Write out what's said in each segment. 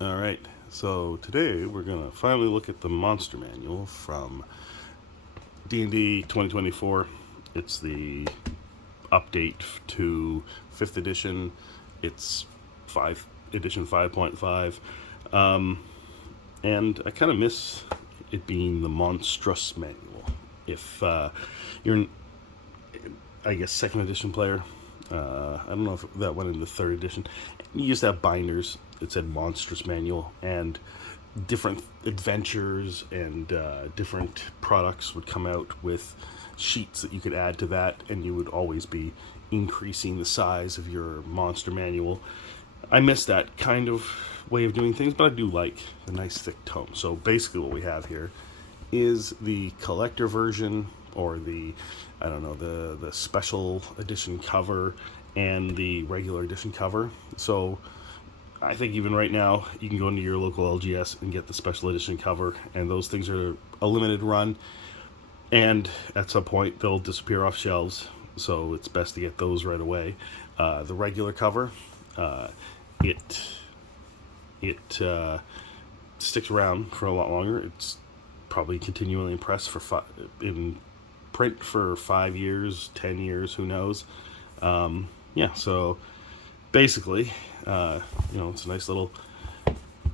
Alright, so today we're going to finally look at the Monster Manual from D&D 2024. It's the update to 5th edition. It's 5 edition 5.5. And I kind of miss it being the Monstrous Manual. If you're an, I guess, 2nd edition player, I don't know if that went into 3rd edition. You used to have binders. It said Monstrous Manual, and different adventures and different products would come out with sheets that you could add to that, and you would always be increasing the size of your monster manual. I miss that kind of way of doing things, but I do like a nice thick tome. So basically, what we have here is the collector version, or the, I don't know, the special edition cover and the regular edition cover. So I think even right now, you can go into your local LGS and get the special edition cover, and those things are a limited run, and at some point they'll disappear off shelves, so it's best to get those right away. The regular cover, uh, it it sticks around for a lot longer. It's probably continually in press in print for 5 years, 10 years, who knows? Yeah, so basically, it's a nice little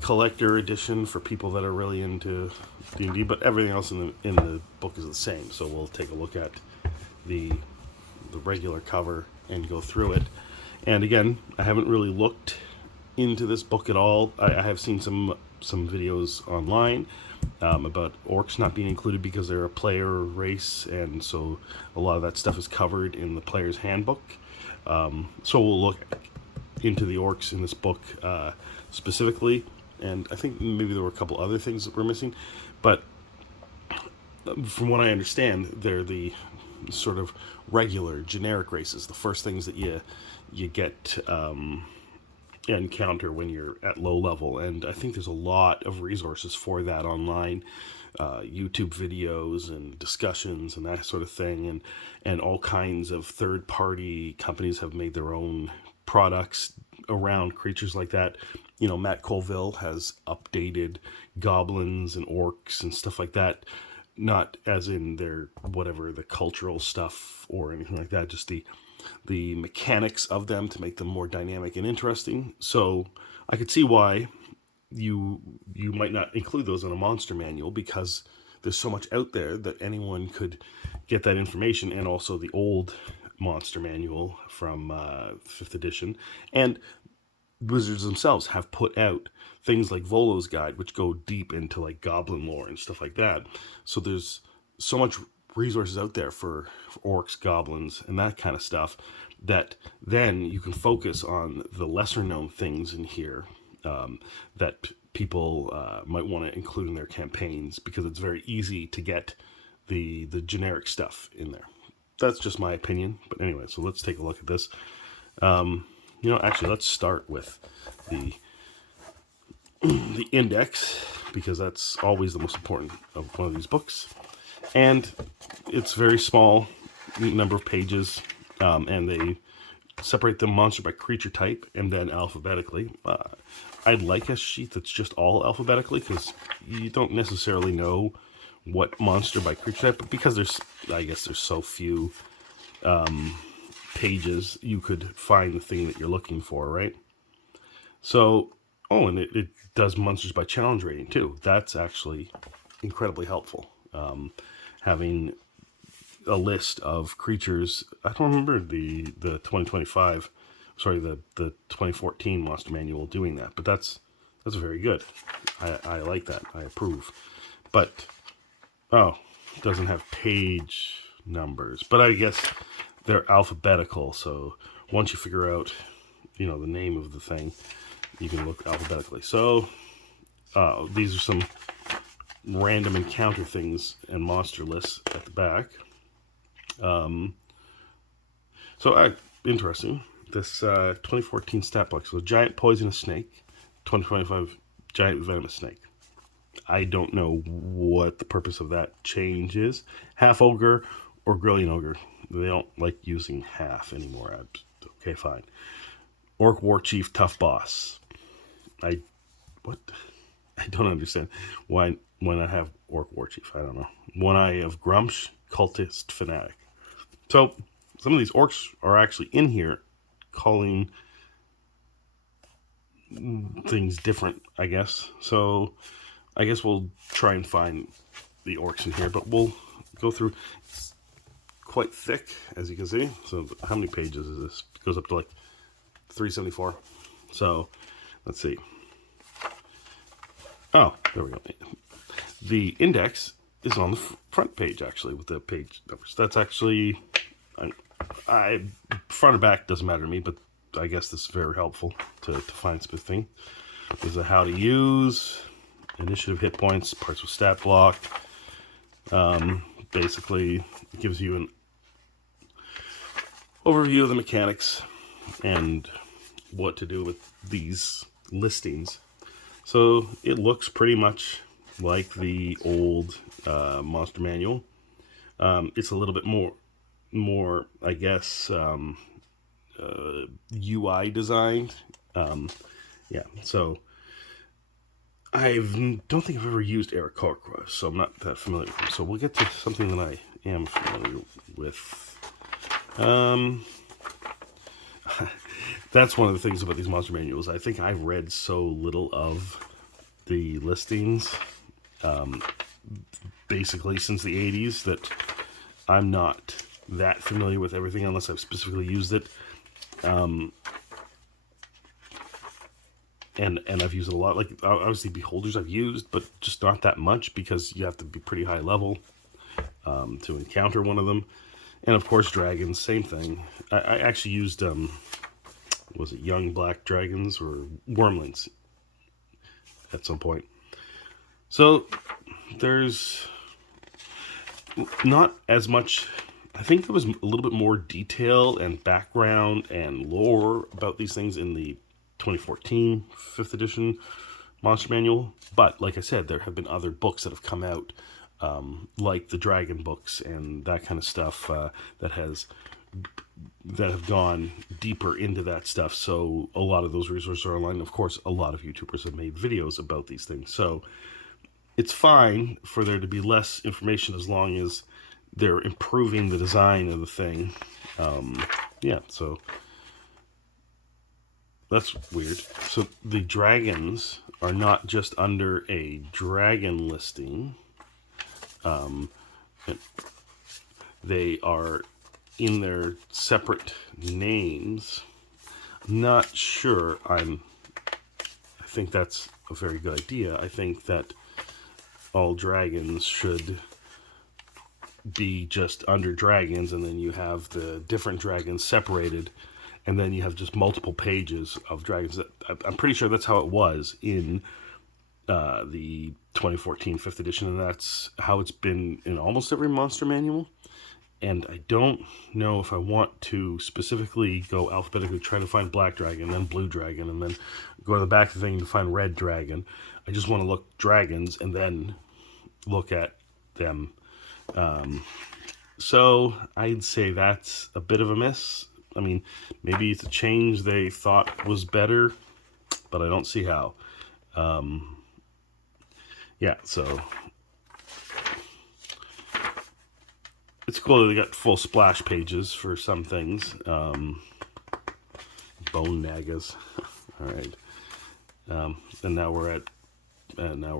collector edition for people that are really into D&D, but everything else in the book is the same. So we'll take a look at the regular cover and go through it. And again, I haven't really looked into this book at all. I have seen some videos online about orcs not being included because they're a player race, and so a lot of that stuff is covered in the player's handbook. So we'll look into the orcs in this book specifically, and I think maybe there were a couple other things that we're missing, but from what I understand, they're the sort of regular generic races, the first things that you get encounter when you're at low level. And I think there's a lot of resources for that online, YouTube videos and discussions and that sort of thing, and all kinds of third party companies have made their own products around creatures like that. Matt Colville has updated goblins and orcs and stuff like that, not as in their whatever the cultural stuff or anything like that, just the mechanics of them to make them more dynamic and interesting. So I could see why you might not include those in a monster manual, because there's so much out there that anyone could get that information. And also the old monster manual from 5th edition, and Wizards themselves have put out things like Volo's Guide, which go deep into like goblin lore and stuff like that. So there's so much resources out there for orcs, goblins, and that kind of stuff, that then you can focus on the lesser known things in here, that people might want to include in their campaigns, because it's very easy to get the generic stuff in there. That's just my opinion. But anyway, so let's take a look at this. Actually, let's start with the the index, because that's always the most important of one of these books. And it's very small number of pages, and they separate them monster by creature type and then alphabetically. I'd like a sheet that's just all alphabetically, because you don't necessarily know what monster by creature type, but because there's so few pages, you could find the thing that you're looking for, right? So, and it does monsters by challenge rating too. That's actually incredibly helpful. Having a list of creatures. I don't remember the 2025, sorry, the 2014 Monster Manual doing that, but that's very good. I like that. I approve. But it doesn't have page numbers, but I guess they're alphabetical. So once you figure out, the name of the thing, you can look alphabetically. So these are some random encounter things and monster lists at the back. Interesting. This 2014 stat book. So giant poisonous snake, 2025 giant venomous snake. I don't know what the purpose of that change is. Half ogre or Grillion ogre. They don't like using half anymore. Okay, fine. Orc war chief, tough boss. I what? I don't understand why I have Orc War Chief. I don't know. One Eye of Grumsh, Cultist Fanatic. So some of these orcs are actually in here calling things different, I guess. So I guess we'll try and find the orcs in here, but we'll go through. It's quite thick, as you can see. So how many pages is this? It goes up to like 374. So let's see. Oh, there we go. The index is on the front page, actually, with the page numbers. That's actually, front or back doesn't matter to me, but I guess this is very helpful to find specific thing. There's a how to use, initiative hit points, parts with stat block. Basically, it gives you an overview of the mechanics and what to do with these listings. So it looks pretty much like the old monster manual. It's a little bit more, I guess, UI designed. Yeah, so I don't think I've ever used Eric Carcross, so I'm not that familiar with him. So we'll get to something that I am familiar with. That's one of the things about these monster manuals. I think I've read so little of the listings, basically since the 80s, that I'm not that familiar with everything unless I've specifically used it. And I've used it a lot. Like, obviously, Beholders I've used, but just not that much because you have to be pretty high level to encounter one of them. And, of course, dragons, same thing. I actually used, was it young black dragons or wormlings at some point. So there's not as much. I think there was a little bit more detail and background and lore about these things in the 2014 5th edition Monster Manual. But like I said, there have been other books that have come out, like the Dragon books and that kind of stuff, that have gone deeper into that stuff. So a lot of those resources are online. Of course, a lot of YouTubers have made videos about these things. So it's fine for there to be less information as long as they're improving the design of the thing. Yeah, so that's weird. So the dragons are not just under a dragon listing. They are in their separate names. I'm not sure. I think that's a very good idea. I think that all dragons should be just under dragons, and then you have the different dragons separated, and then you have just multiple pages of dragons. I'm pretty sure that's how it was in the 2014 5th edition, and that's how it's been in almost every monster manual. And I don't know if I want to specifically go alphabetically, try to find black dragon, then blue dragon, and then go to the back of the thing to find red dragon. I just want to look dragons and then look at them. So I'd say that's a bit of a miss. I mean, maybe it's a change they thought was better, but I don't see how. Yeah, so it's cool that they got full splash pages for some things. Bone Nagas. All right. And now we're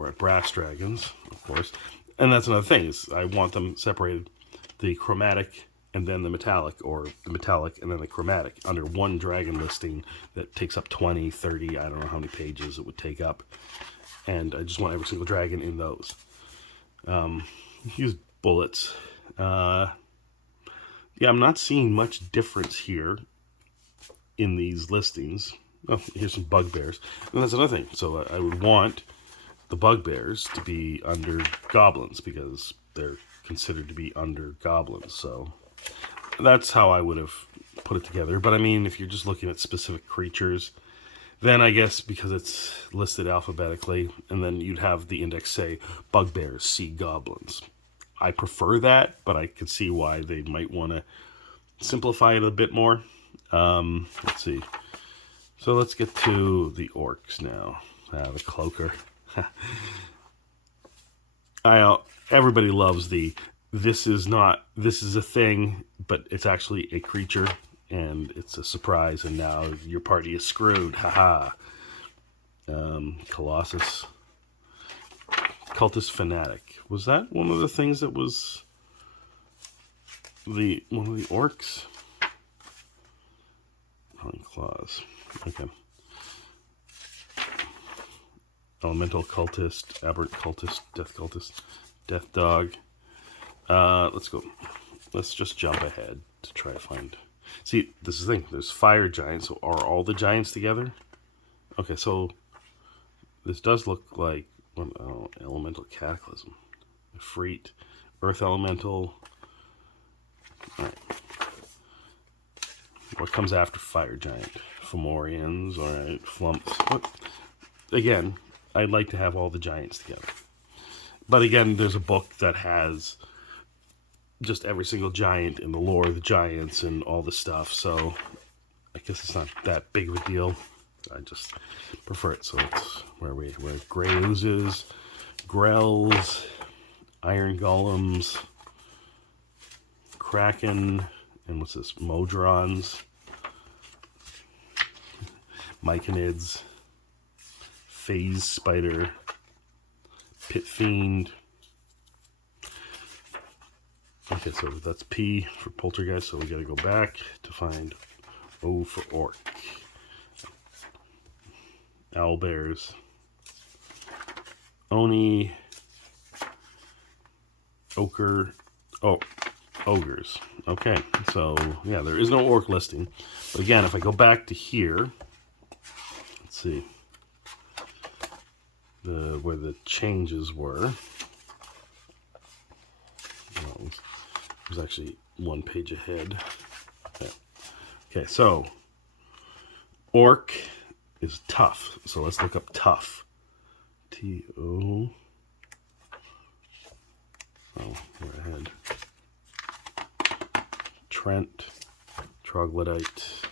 at brass dragons, of course. And that's another thing, is I want them separated, the chromatic and then the metallic, or the metallic and then the chromatic, under one dragon listing that takes up 20, 30, I don't know how many pages it would take up. And I just want every single dragon in those. Use bullets. Yeah, I'm not seeing much difference here in these listings. Oh, here's some bugbears. And that's another thing. So I would want the bugbears to be under goblins, because they're considered to be under goblins. So that's how I would have put it together. But I mean, if you're just looking at specific creatures, then I guess because it's listed alphabetically, and then you'd have the index say bugbears, see goblins. I prefer that, but I could see why they might want to simplify it a bit more. Let's see. So let's get to the orcs now. The cloaker. Everybody loves this is a thing, but it's actually a creature, and it's a surprise, and now your party is screwed. Haha. Colossus. Cultist Fanatic. Was that one of the things that was one of the orcs? Claws. Okay. Elemental Cultist, Aberrant Cultist, Death Dog. Let's go. Let's just jump ahead to try to find. See, this is the thing. There's Fire Giants. So are all the giants together? Okay, so this does look like Elemental Cataclysm. Freet, Earth Elemental. All right. What comes after Fire Giant? Fomorians, alright, Flumps. What? Again, I'd like to have all the giants together. But again, there's a book that has just every single giant in the lore of the giants and all the stuff, so I guess it's not that big of a deal. I just prefer it. So it's where Grey Oozes, Grells, Iron Golems, Kraken, and what's this? Modrons, Myconids, Phase Spider, Pit Fiend. Okay, so that's P for Poltergeist, so we gotta go back to find O for Orc. Owlbears, Oni, Ochre, Ogres. Okay, so yeah, there is no orc listing. But again, if I go back to here, let's see where the changes were. Well, it was actually one page ahead. Okay, so orc is tough. So let's look up tough. T-O. Oh, we're ahead. Trent, Troglodyte,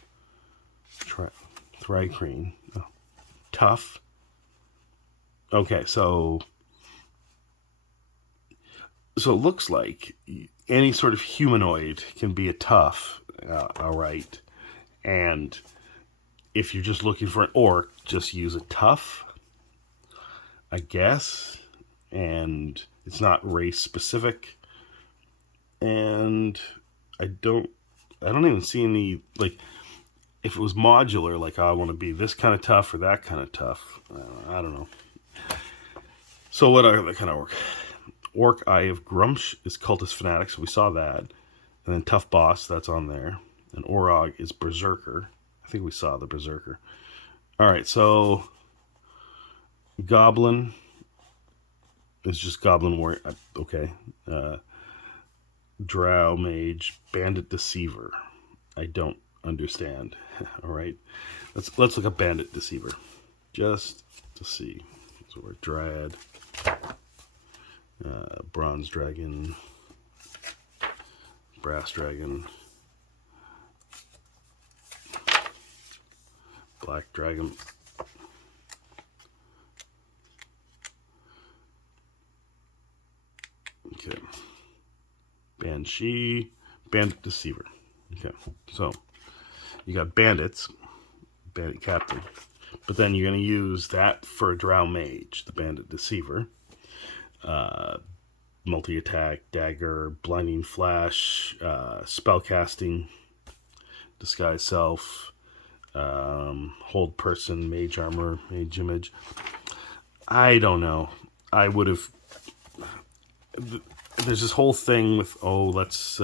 Thrycreen. Oh. Tough. Okay, so it looks like any sort of humanoid can be a tough, all right. And if you're just looking for an orc, just use a tough, I guess. And it's not race specific. And I don't even see any, like, if it was modular, like, I want to be this kind of tough or that kind of tough. I don't know. So what are the kind of orc? Orc Eye of Grumsh is Cultist Fanatic, so we saw that. And then Tough Boss, that's on there. And Orog is Berserker. I think we saw the Berserker. Alright, so Goblin is just Goblin Warrior. Okay. Drow Mage, Bandit Deceiver. I don't understand. Alright. Let's look up Bandit Deceiver. Just to see. So we're Dryad. Bronze Dragon. Brass Dragon. Black Dragon. Okay. Banshee. Bandit Deceiver. Okay. So, you got bandits. Bandit Captain. But then you're going to use that for a Drow Mage, the Bandit Deceiver. Multi-attack, dagger, blinding flash, spellcasting, disguise self, hold person, mage armor, mage image. I don't know. I would have... There's this whole thing with, let's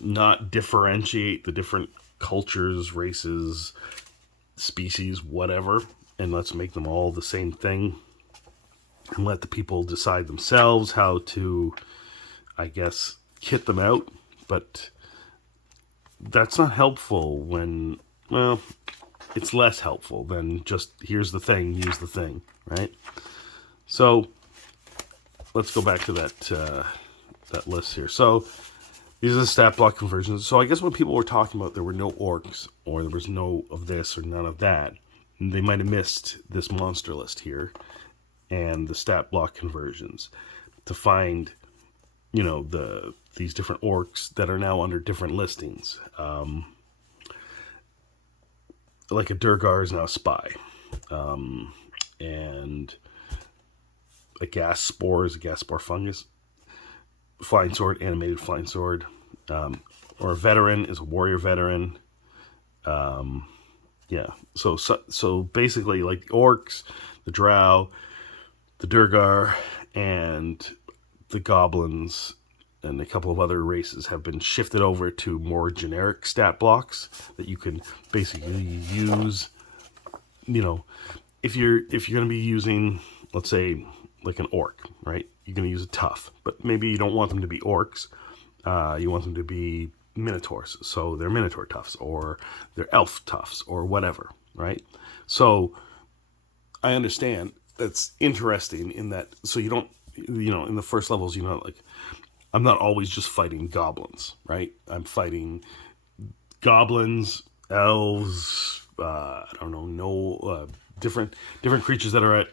not differentiate the different cultures, races, species, whatever, and let's make them all the same thing. And let the people decide themselves how to, I guess, kit them out. But that's not helpful when, well, it's less helpful than just, here's the thing, use the thing, right? So, let's go back to that list here. So, these are the stat block conversions. So, I guess when people were talking about there were no orcs, or there was no of this or none of that, they might have missed this monster list here and the stat block conversions to find, you know, these different orcs that are now under different listings. Like a Durgar is now a spy, and a gas spore is a gas spore fungus. Flying sword, animated flying sword, or a veteran is a warrior veteran. Yeah, so basically, like the orcs, the drow, the Durgar, and the goblins, and a couple of other races have been shifted over to more generic stat blocks that you can basically use. You know, if you're going to be using, let's say, like an orc, right? You're going to use a tough, but maybe you don't want them to be orcs. You want them to be minotaurs, so they're minotaur toughs, or they're elf toughs, or whatever, right? So I understand that's interesting in that, so you don't, you know, in the first levels, you know, like, I'm not always just fighting goblins, right? I'm fighting goblins, elves, I don't know, different creatures that are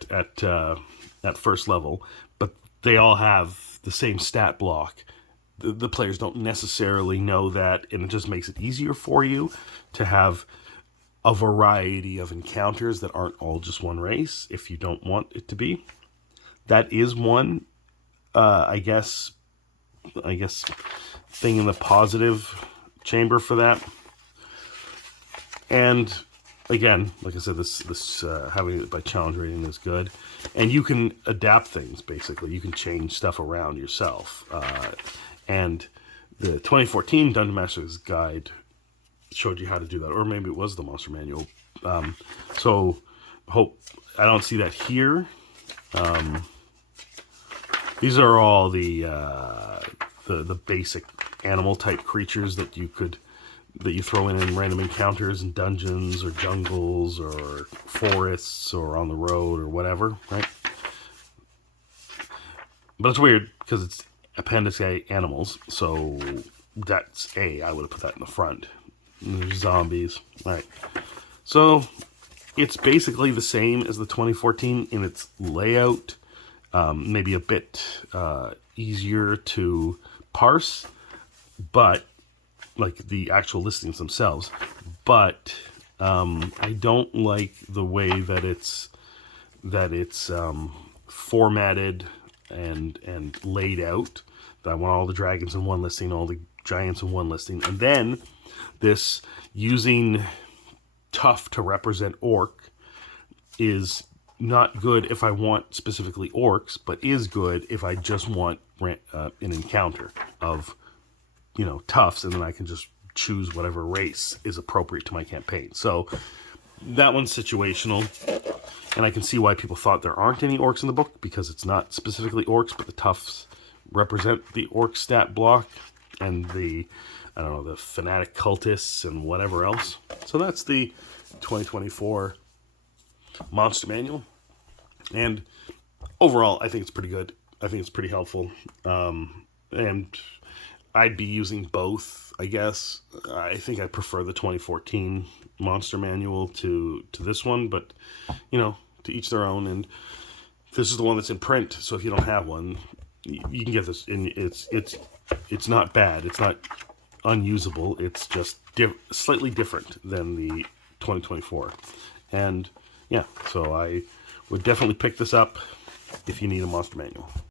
at first level, but they all have the same stat block. The players don't necessarily know that, and it just makes it easier for you to have a variety of encounters that aren't all just one race if you don't want it to be. That is one, I guess thing in the positive chamber for that. And again, like I said, this having it by challenge rating is good, and you can adapt things. Basically, you can change stuff around yourself. And the 2014 Dungeon Master's Guide showed you how to do that, or maybe it was the Monster Manual. So hope I don't see that here. These are all the basic animal type creatures that you throw in random encounters in dungeons or jungles or forests or on the road or whatever, right? But it's weird because it's Appendix A animals, so that's A. I would have put that in the front. And there's zombies. All right. So it's basically the same as the 2014 in its layout. Maybe a bit easier to parse, but like the actual listings themselves. But I don't like the way that it's formatted and laid out. I want all the dragons in one listing, all the giants in one listing, and then this using tough to represent orc is not good if I want specifically orcs, but is good if I just want an encounter of, you know, toughs, and then I can just choose whatever race is appropriate to my campaign. So that one's situational, and I can see why people thought there aren't any orcs in the book, because it's not specifically orcs, but the toughs represent the orc stat block and the, I don't know, the fanatic cultists and whatever else. So that's the 2024 Monster Manual, and overall I think it's pretty good. I think it's pretty helpful, and I'd be using both, I guess. I think I prefer the 2014 Monster Manual to this one, but, you know, to each their own. And this is the one that's in print, so if you don't have one, you can get this. And it's not bad. It's not unusable. It's just slightly different than the 2024. And yeah, so I would definitely pick this up if you need a Monster Manual.